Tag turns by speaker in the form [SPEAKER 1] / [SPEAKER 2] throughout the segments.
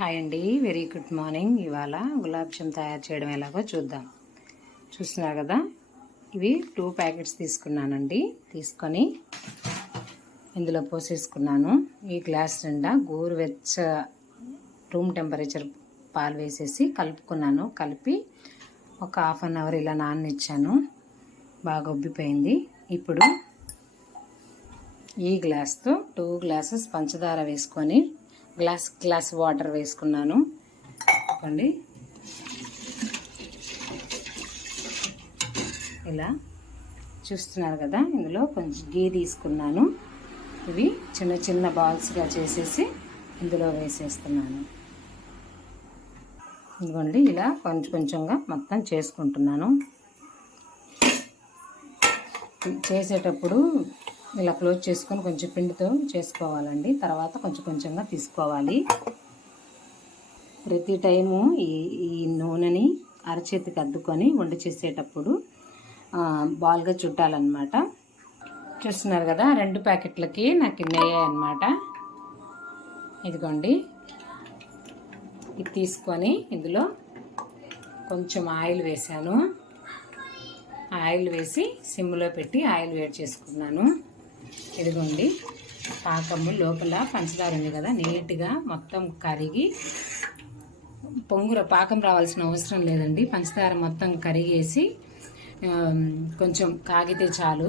[SPEAKER 1] Hi అండి very good morning ఇవాళ గులాబ్ జామ్ తయారు చేయడం ఎలాగో చూద్దాం. చూస్తున్నారు కదా? ఇవి టూ ప్యాకెట్స్ తీసుకున్నానండి. తీసుకొని ఇందులో పోసేసుకున్నాను. ఈ గ్లాస్ నిండా గోరువెచ్చ రూమ్ టెంపరేచర్ పాలు వేసేసి కలుపుకున్నాను. కలిపి ఒక హాఫ్ అన్ అవర్ ఇలా నాననిచ్చాను. బాగా ఉబ్బిపోయింది. ఇప్పుడు ఈ గ్లాస్తో టూ గ్లాసెస్ పంచదార వేసుకొని గ్లాస్ గ్లాస్ వాటర్ వేసుకున్నాను. చెప్పండి. ఇలా చూస్తున్నారు కదా ఇందులో కొంచెం గీ తీసుకున్నాను. ఇవి చిన్న చిన్న బాల్స్గా చేసేసి ఇందులో వేసేస్తున్నాను. ఇదిగోండి ఇలా కొంచెం కొంచెంగా మొత్తం చేసుకుంటున్నాను. చేసేటప్పుడు ఇలా క్లోజ్ చేసుకొని కొంచెం పిండితో చేసుకోవాలండి. తర్వాత కొంచెం కొంచెంగా తీసుకోవాలి. ప్రతి టైము ఈ ఈ నూనెని అరచేతికి అద్దుకొని వంట చేసేటప్పుడు బాల్గా చుట్టాలన్నమాట. చూస్తున్నారు కదా రెండు ప్యాకెట్లకి నాకు ఇన్ని అయ్యాయి ఇదిగోండి. ఇది తీసుకొని ఇందులో కొంచెం ఆయిల్ వేసాను ఆయిల్ వేసి సిమ్లో పెట్టి ఆయిల్ వేడి చేసుకున్నాను. ఇదిగోండి. పాకము లోపల పంచదార ఉంది కదా నీట్గా మొత్తం కరిగి పొంగుర పాకం రావాల్సిన అవసరం లేదండి. పంచదార మొత్తం కరిగేసి కొంచెం కాగితే చాలు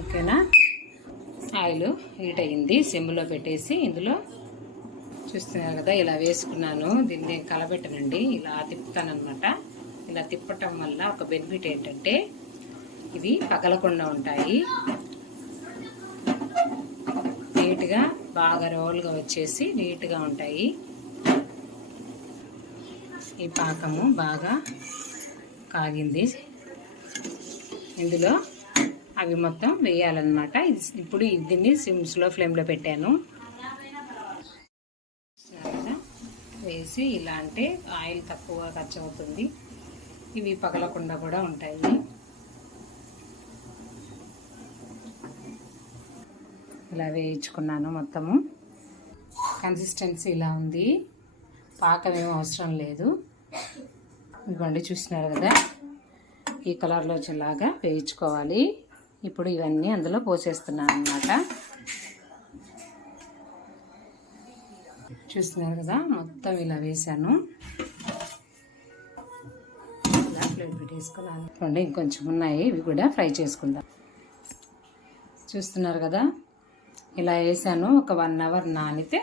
[SPEAKER 1] ఓకేనా? ఆయిల్ హీట్ అయ్యింది. సిమ్లో పెట్టేసి ఇందులో చూస్తున్నారు కదా ఇలా వేసుకున్నాను. దీన్ని కలబెట్టనండి. ఇలా తిప్పుతానమాట ఇలా తిప్పటం వల్ల ఒక బెనిఫిట్ ఏంటంటే ఇవి పగలకుండా ఉంటాయి. నీట్గా బాగా రోల్గా వచ్చేసి నీట్గా ఉంటాయి. ఈ పాకము బాగా కాగింది. ఇందులో అవి మొత్తం వేయాలన్నమాట. ఇది ఇప్పుడు దీన్ని సిమ్స్లో ఫ్లేమ్లో పెట్టాను. వేసి ఇలా అంటే ఆయిల్ తక్కువ ఖర్చు అవుతుంది ఇవి పగలకుండా కూడా ఉంటాయి. ఇలా వేయించుకున్నాను మొత్తము. కన్సిస్టెన్సీ ఇలా ఉంది. పాకం ఏం అవసరం లేదు. ఇదిగోండి చూసినారు కదా? ఈ కలర్లో వచ్చేలాగా వేయించుకోవాలి. ఇప్పుడు ఇవన్నీ అందులో పోసేస్తున్నాను అనమాట చూస్తున్నారు కదా? మొత్తం ఇలా వేసాను ఇలా ప్లేట్ పెట్టేసుకున్నాను ఇంకొంచెం ఉన్నాయి. ఇవి కూడా ఫ్రై చేసుకుందాం. చూస్తున్నారు కదా? ఇలా వేసాను. ఒక వన్ అవర్ నానితే